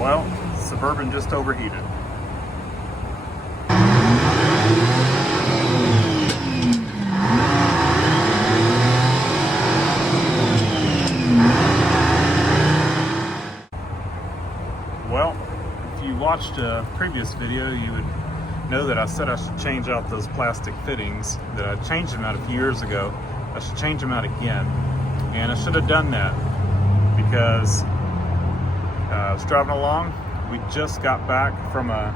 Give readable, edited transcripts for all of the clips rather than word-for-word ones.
Well, Suburban just overheated. Well, if you watched a previous video, you would know that I said I should change out those plastic fittings, that I changed them out a few years ago. I should change them out again. And I should have done that because I was driving along. We just got back from a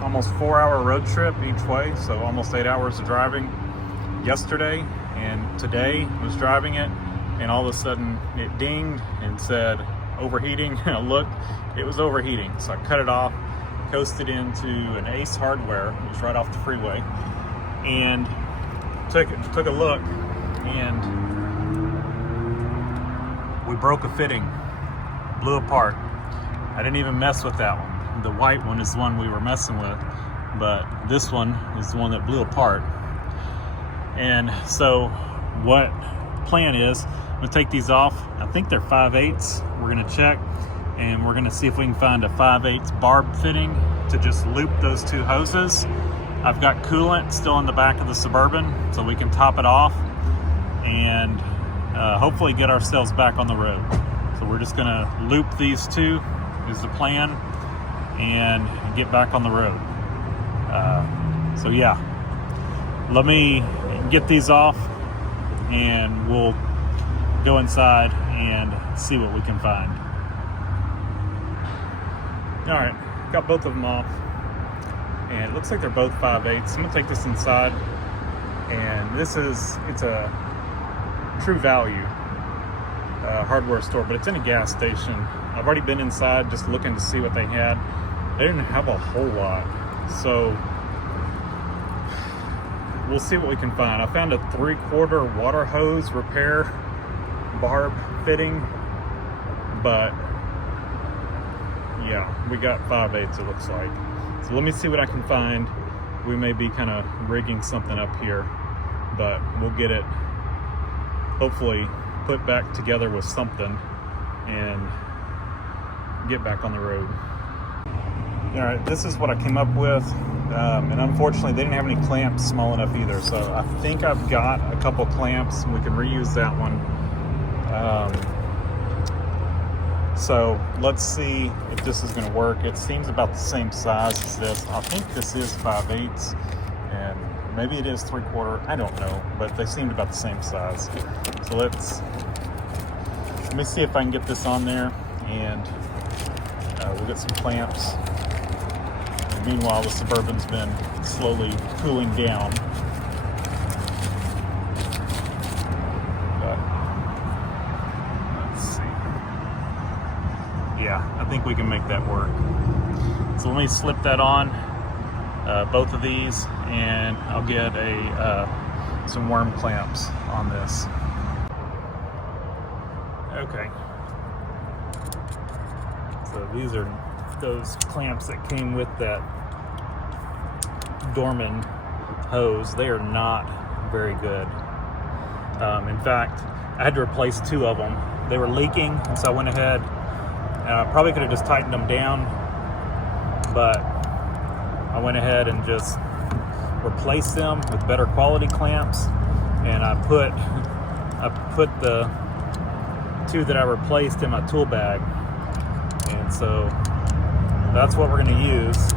almost 4-hour road trip each way, so almost 8 hours of driving yesterday, and today was driving it, and all of a sudden it dinged and said overheating. I looked, it was overheating, so I cut it off, coasted into an Ace Hardware, which was right off the freeway, and took a look, and we broke a fitting, blew apart. I didn't even mess with that one. The white one is the one we were messing with, but this one is the one that blew apart. And so what plan is, I'm gonna take these off. I think they're 5/8. We're gonna check, and we're gonna see if we can find a 5/8 barb fitting to just loop those two hoses. I've got coolant still in the back of the Suburban, so we can top it off and hopefully get ourselves back on the road. So we're just gonna loop these two, is the plan, and get back on the road. So yeah, let me get these off and we'll go inside and see what we can find. All right, got both of them off, and it looks like they're both 5/8. I'm gonna take this inside, and it's a True Value hardware store, but it's in a gas station. I've already been inside just looking to see what they had. They didn't have a whole lot, so we'll see what we can find. I found a 3/4 water hose repair barb fitting, but yeah, we got 5/8 it looks like. So let me see what I can find. We may be kind of rigging something up here, but we'll get it hopefully put back together with something and get back on the road. All right, this is what I came up with, and unfortunately they didn't have any clamps small enough either, so I think I've got a couple clamps and we can reuse that one. So let's see if this is going to work. It seems about the same size as this. I think this is 5/8, and maybe it is 3/4. I don't know, but they seemed about the same size. So let me see if I can get this on there, and we'll get some clamps. And meanwhile, the Suburban's been slowly cooling down. But let's see. Yeah, I think we can make that work. So let me slip that on, both of these, and I'll get some worm clamps on this. Okay. So these are those clamps that came with that Dorman hose. They are not very good. In fact, I had to replace 2 of them. They were leaking, and so I went ahead. Probably could have just tightened them down, but I went ahead and just replaced them with better quality clamps, and I put the 2 that I replaced in my tool bag, and so that's what we're going to use.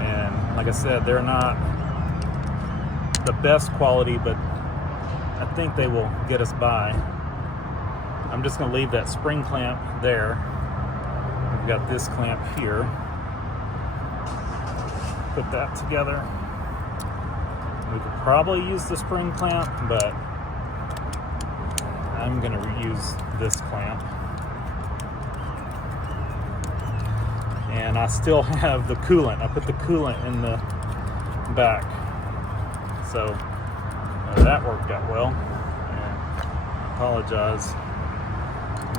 And like I said, they're not the best quality, but I think they will get us by. I'm just going to leave that spring clamp there. We've got this clamp here. Put that together. We could probably use the spring clamp, but I'm going to reuse this clamp. And I still have the coolant. I put the coolant in the back. So that worked out well. And I apologize.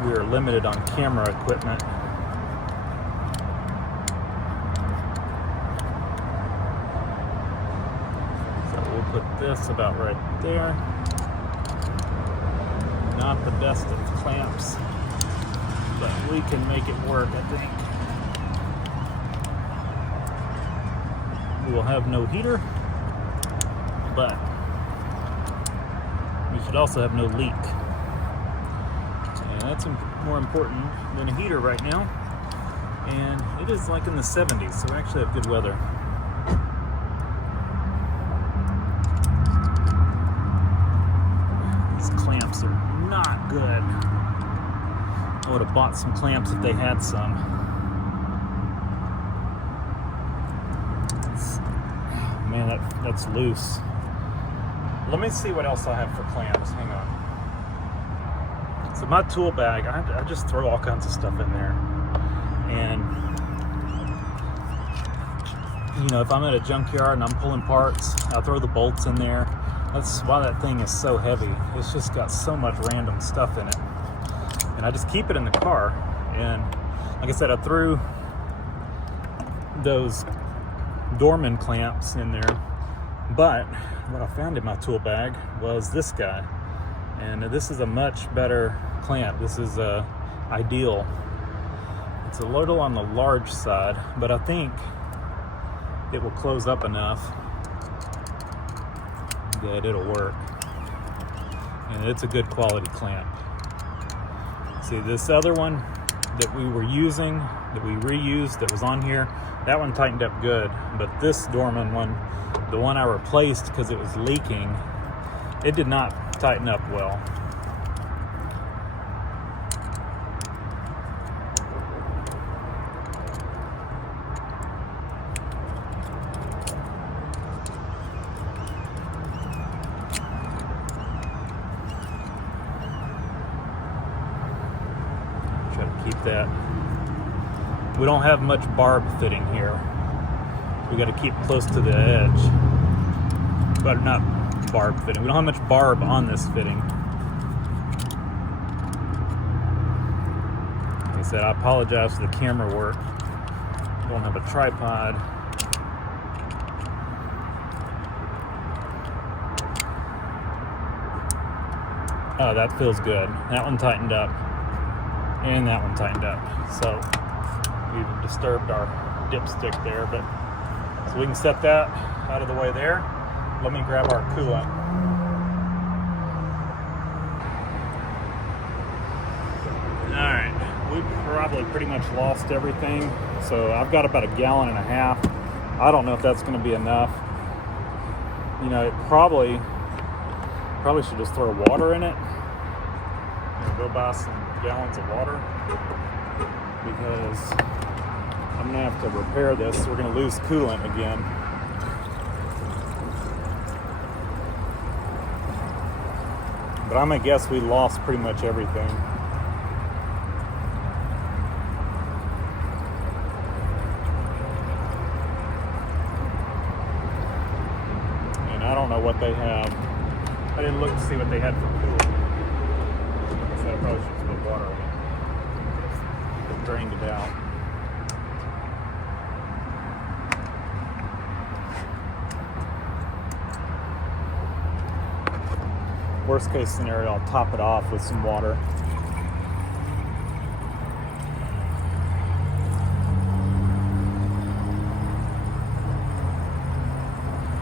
We are limited on camera equipment. So we'll put this about right there. Not the best of clamps, but we can make it work, I think. We will have no heater, but we should also have no leak. And that's more important than a heater right now. And it is like in the 70s, so we actually have good weather. These clamps are not good. I would have bought some clamps if they had some. Man, that's loose. Let me see what else I have for clamps. Hang on. So my tool bag, I just throw all kinds of stuff in there. And, you know, if I'm at a junkyard and I'm pulling parts, I'll throw the bolts in there. That's why that thing is so heavy. It's just got so much random stuff in it. And I just keep it in the car. And like I said, I threw those Dorman clamps in there. But what I found in my tool bag was this guy. And this is a much better clamp. This is Ideal. It's a little on the large side, but I think it will close up enough that it'll work. And it's a good quality clamp. See, this other one that we were using, that we reused, that was on here, that one tightened up good. But this Dorman one, the one I replaced because it was leaking, it did not tighten up well. Try to keep that. We don't have much barb fitting here. We got to keep close to the edge. But not barb fitting. We don't have much barb on this fitting. Like I said, I apologize for the camera work. Don't have a tripod. Oh, that feels good. That one tightened up. And that one tightened up. So we've disturbed our dipstick there, but so we can set that out of the way there. Let me grab our coolant. Alright, we probably pretty much lost everything. So I've got about 1.5 gallons. I don't know if that's going to be enough. You know, it probably should just throw water in it. And go buy some gallons of water. Because I'm going to have to repair this. We're going to lose coolant again. But I'm gonna guess we lost pretty much everything. And I don't know what they have. I didn't look to see what they had for coolant. So I probably should just put water in it. It drained it out. Worst case scenario, I'll top it off with some water.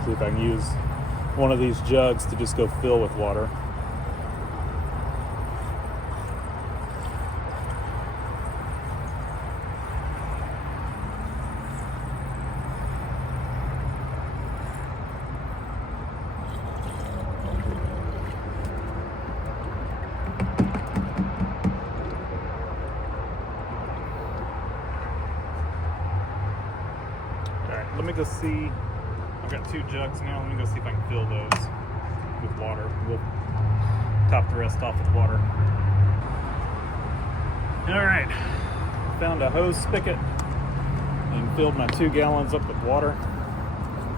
See if I can use one of these jugs to just go fill with water. Let me go see. I've got 2 jugs now. Let me go see if I can fill those with water. We'll top the rest off with water. Alright, found a hose spigot and filled my 2 gallons up with water.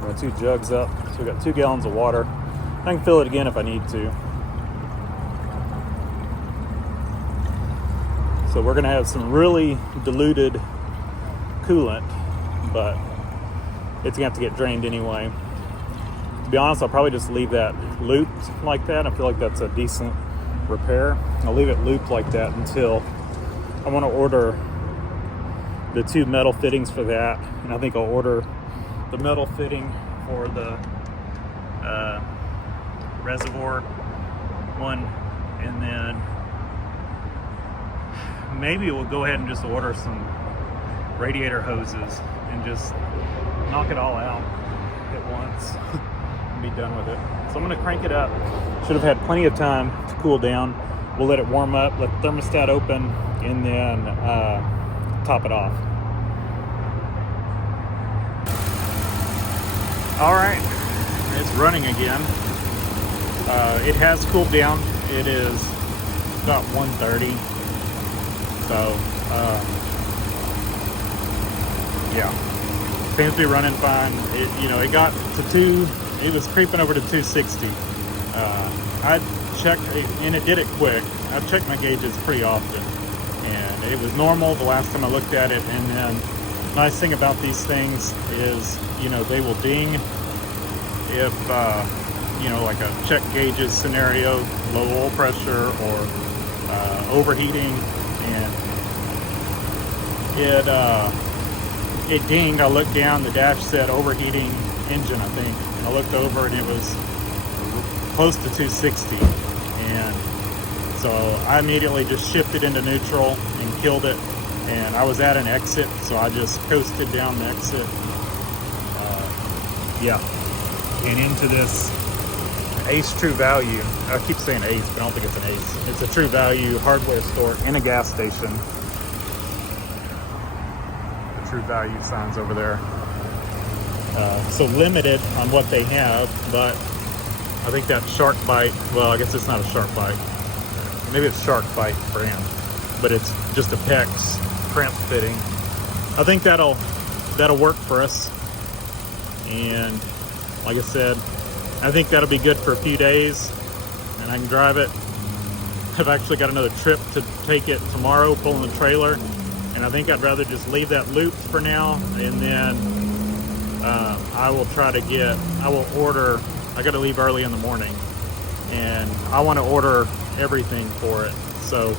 My 2 jugs up. So we got 2 gallons of water. I can fill it again if I need to. So we're going to have some really diluted coolant, but it's gonna have to get drained anyway. To be honest, I'll probably just leave that looped like that. I feel like that's a decent repair. I'll leave it looped like that until I want to order the 2 metal fittings for that, and I think I'll order the metal fitting for the reservoir one, and then maybe we'll go ahead and just order some radiator hoses and just knock it all out at once and be done with it. So I'm going to crank it up. Should have had plenty of time to cool down. We'll let it warm up, let the thermostat open, and then top it off. All right, it's running again. It has cooled down. It is about 1:30. So, yeah, seems to be running fine. It got to it was creeping over to 260. I checked, and it did it quick. I checked my gauges pretty often, and it was normal the last time I looked at it. And then, nice thing about these things is, they will ding if, like a check gauges scenario, low oil pressure or overheating, and it dinged. I looked down, the dash said overheating engine, I think, and I looked over and it was close to 260, and so I immediately just shifted into neutral and killed it, and I was at an exit, so I just coasted down the exit, and into this Ace True Value. I keep saying Ace, but I don't think it's an Ace. It's a True Value hardware store in a gas station. The True Value signs over there. So limited on what they have, but I think that Shark Bite, well, I guess it's not a Shark Bite. Maybe it's Shark Bite brand, but it's just a PEX cramp fitting. I think that'll work for us. And like I said, I think that'll be good for a few days, and I can drive it. I've actually got another trip to take it tomorrow, pulling the trailer, and I think I'd rather just leave that looped for now, and then I will order. I got to leave early in the morning, and I want to order everything for it. So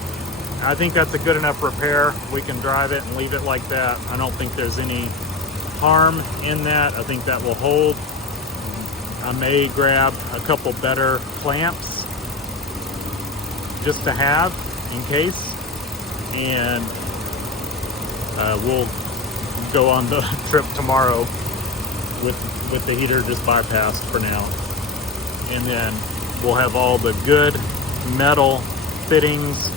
I think that's a good enough repair. We can drive it and leave it like that. I don't think there's any harm in that. I think that will hold. I may grab a couple better clamps just to have in case, and we'll go on the trip tomorrow with the heater just bypassed for now, and then we'll have all the good metal fittings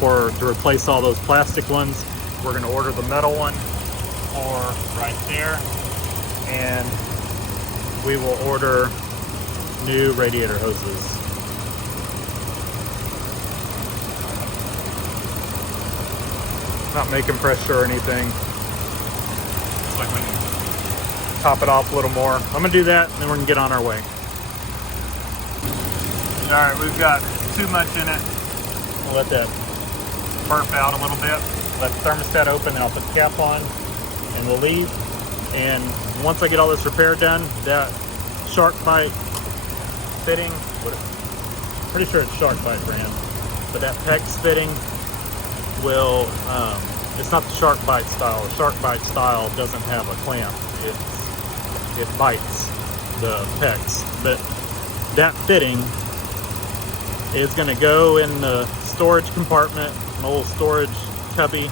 to replace all those plastic ones. We're going to order the metal one for right there, and we will order new radiator hoses. Not making pressure or anything. It's like we can top it off a little more. I'm gonna do that, and then we're gonna get on our way. All right, we've got too much in it. We'll let that burp out a little bit. Let the thermostat open, and I'll put the cap on, and we'll leave. And once I get all this repair done, that Shark Bite fitting, pretty sure it's Shark Bite brand, but that PEX fitting will, it's not the Shark Bite style. The Shark Bite style doesn't have a clamp. It bites the PEX, but that fitting is going to go in the storage compartment, an old storage cubby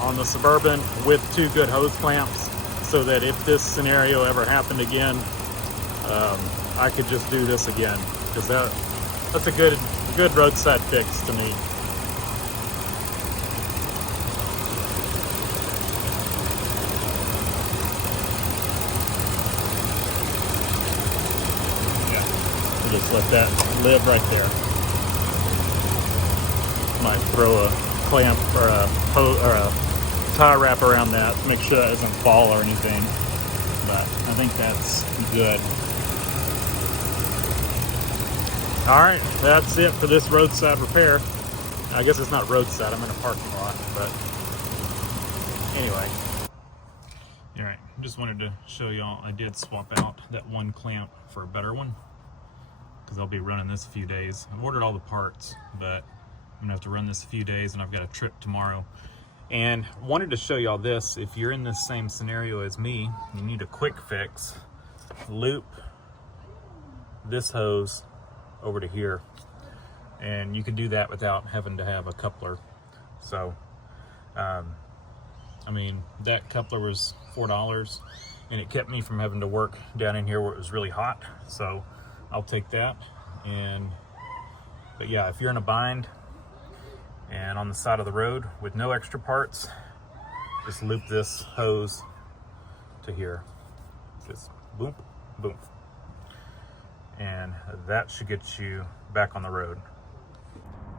on the Suburban with 2 good hose clamps, so that if this scenario ever happened again, I could just do this again, because that's a good roadside fix to me. Just let that live right there. Might throw a clamp or a tie wrap around that to make sure that doesn't fall or anything. But I think that's good. All right, that's it for this roadside repair. I guess it's not roadside, I'm in a parking lot, but anyway. All right, just wanted to show y'all I did swap out that one clamp for a better one, because I'll be running this a few days. I've ordered all the parts, but I'm gonna have to run this a few days, and I've got a trip tomorrow. And wanted to show y'all this. If you're in this same scenario as me, you need a quick fix. Loop this hose over to here, and you can do that without having to have a coupler. So I mean, that coupler was $4, and it kept me from having to work down in here where it was really hot, so I'll take that. But yeah, if you're in a bind and on the side of the road with no extra parts, just loop this hose to here. Just boom, boom. And that should get you back on the road.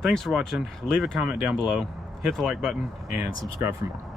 Thanks for watching. Leave a comment down below, hit the like button, and subscribe for more.